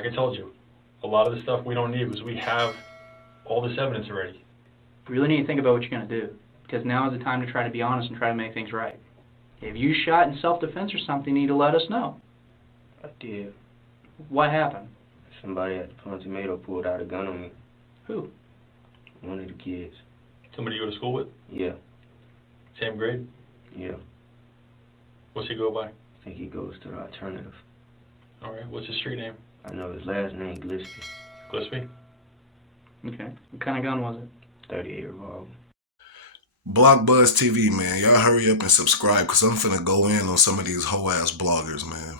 Like I told you, a lot of the stuff we don't need because we have all this evidence already. You really need to think about what you're going to do, because now is the time to try to be honest and try to make things right. If you shot in self-defense or something, you need to let us know. I did. What happened? Somebody at the Pond Tomato pulled out a gun on me. Who? One of the kids. Somebody you go to school with? Yeah. Same grade? Yeah. What's he go by? I think he goes to the alternative. Alright, what's his street name? I know his last name, Gillespie. Gillespie? Okay. What kind of gun was it? 38 revolver. Block Buzz TV, man. Y'all hurry up and subscribe, because I'm finna go in on some of these hoe-ass bloggers, man.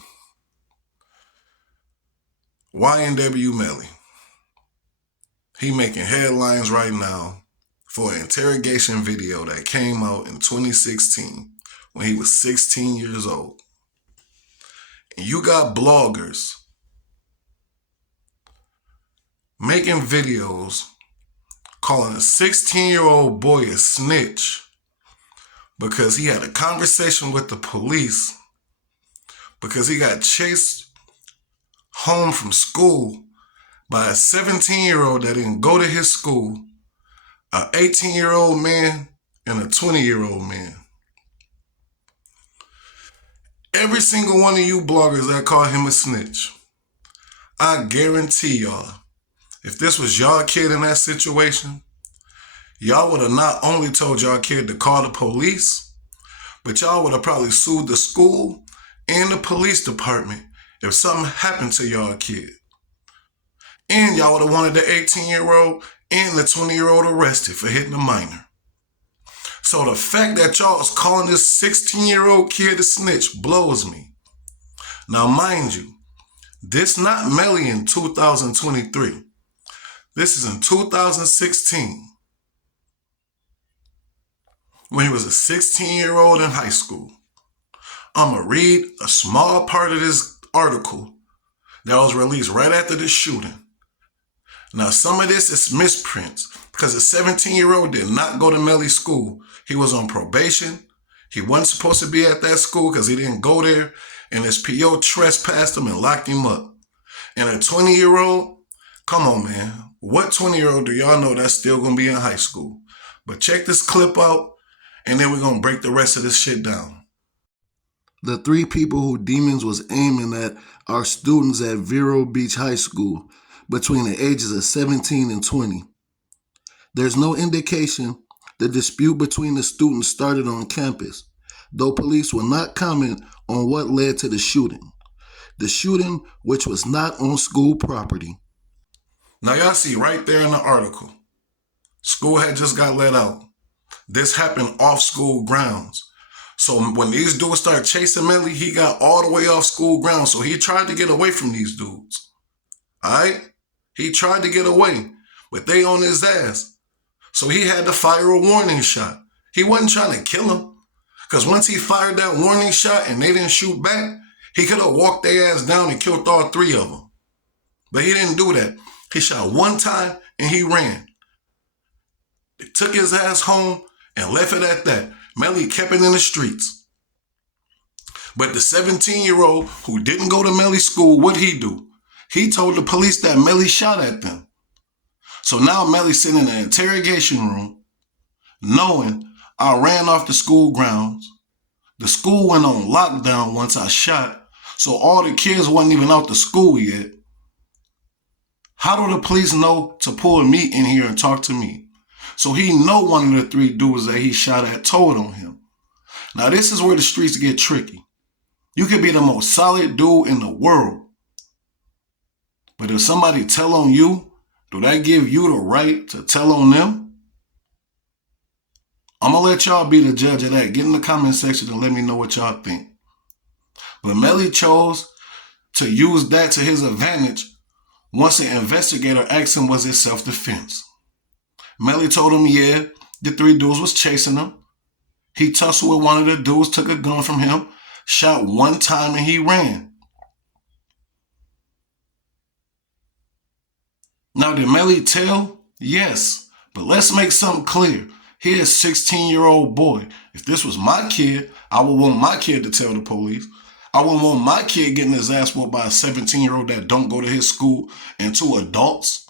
YNW Melly. He making headlines right now for an interrogation video that came out in 2016 when he was 16 years old. And you got bloggers making videos calling a 16-year-old boy a snitch because he had a conversation with the police because he got chased home from school by a 17-year-old that didn't go to his school, an 18-year-old man, and a 20-year-old man. Every single one of you bloggers that call him a snitch, I guarantee y'all, if this was y'all kid in that situation, y'all would have not only told y'all kid to call the police, but y'all would have probably sued the school and the police department if something happened to y'all kid. And y'all would have wanted the 18-year-old and the 20-year-old arrested for hitting a minor. So the fact that y'all is calling this 16-year-old kid a snitch blows me. Now mind you, this not Melly in 2023. This is in 2016 when he was a 16-year-old in high school. I'm going to read a small part of this article that was released right after the shooting. Now, some of this is misprints because the 17-year-old did not go to Melly school. He was on probation. He wasn't supposed to be at that school because he didn't go there, and his PO trespassed him and locked him up. And a 20-year-old, come on, man. What 20-year-old do y'all know that's still going to be in high school? But check this clip out, and then we're going to break the rest of this shit down. The three people who demons was aiming at are students at Vero Beach High School between the ages of 17 and 20. There's no indication the dispute between the students started on campus, though police will not comment on what led to the shooting. The shooting, which was not on school property. Now y'all see right there in the article, school had just got let out. This happened off school grounds. So when these dudes started chasing Melly, he got all the way off school grounds. So he tried to get away from these dudes. All right? He tried to get away, but they on his ass. So he had to fire a warning shot. He wasn't trying to kill him. Because once he fired that warning shot and they didn't shoot back, he could have walked their ass down and killed all three of them. But he didn't do that. He shot one time and he ran. They took his ass home and left it at that. Melly kept it in the streets. But the 17-year-old who didn't go to Melly school, what'd he do? He told the police that Melly shot at them. So now Melly's sitting in an interrogation room, knowing I ran off the school grounds. The school went on lockdown once I shot, so all the kids wasn't even out the school yet. How do the police know to pull me in here and talk to me? So he know one of the three dudes that he shot at told on him. Now this is where the streets get tricky. You could be the most solid dude in the world, but if somebody tell on you, do that give you the right to tell on them? I'm going to let y'all be the judge of that. Get in the comment section and let me know what y'all think. But Melly chose to use that to his advantage once an investigator asked him was it self-defense. Melly told him, yeah, the three dudes was chasing him. He tussled with one of the dudes, took a gun from him, shot one time, and he ran. Now, did Melly tell? Yes, but let's make something clear. He is a 16-year-old boy. If this was my kid, I would want my kid to tell the police. I wouldn't want my kid getting his ass whooped by a 17-year-old that don't go to his school and two adults.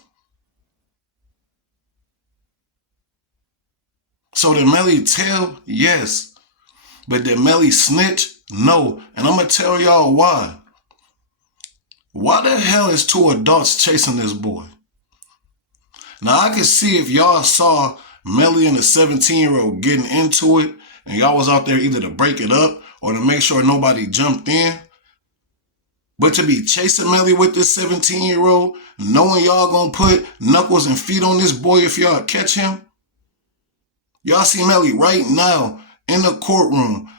So did Melly tell? Yes. But did Melly snitch? No. And I'm going to tell y'all why. Why the hell is two adults chasing this boy? Now, I can see if y'all saw Melly and the 17-year-old getting into it, and y'all was out there either to break it up or to make sure nobody jumped in. But to be chasing Melly with this 17-year-old, knowing y'all gonna put knuckles and feet on this boy if y'all catch him. Y'all see Melly right now in the courtroom,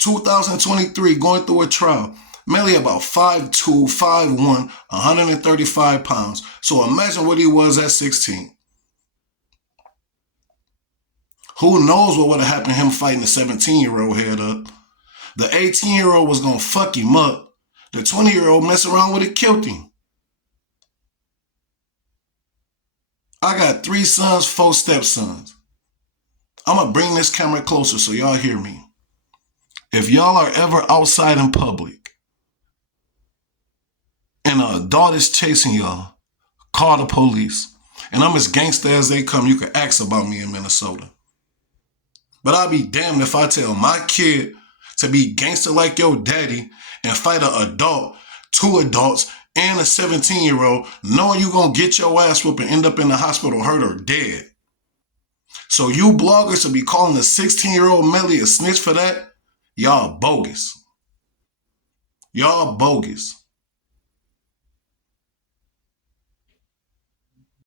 2023, going through a trial. Melly about 5'2", 5'1", 135 pounds. So imagine what he was at 16. Who knows what would have happened to him fighting the 17-year-old head up. The 18-year-old was going to fuck him up. The 20-year-old mess around with it, killed him. I got 3 sons, 4 stepsons. I'm going to bring this camera closer so y'all hear me. If y'all are ever outside in public and an adult is chasing y'all, call the police. And I'm as gangster as they come. You can ask about me in Minnesota. But I'll be damned if I tell my kid to be gangster like your daddy and fight an adult, 2 adults, and a 17-year-old, knowing you gonna get your ass whooped and end up in the hospital hurt or dead. So you bloggers should be calling a 16-year-old Melly a snitch for that? Y'all bogus. Y'all bogus.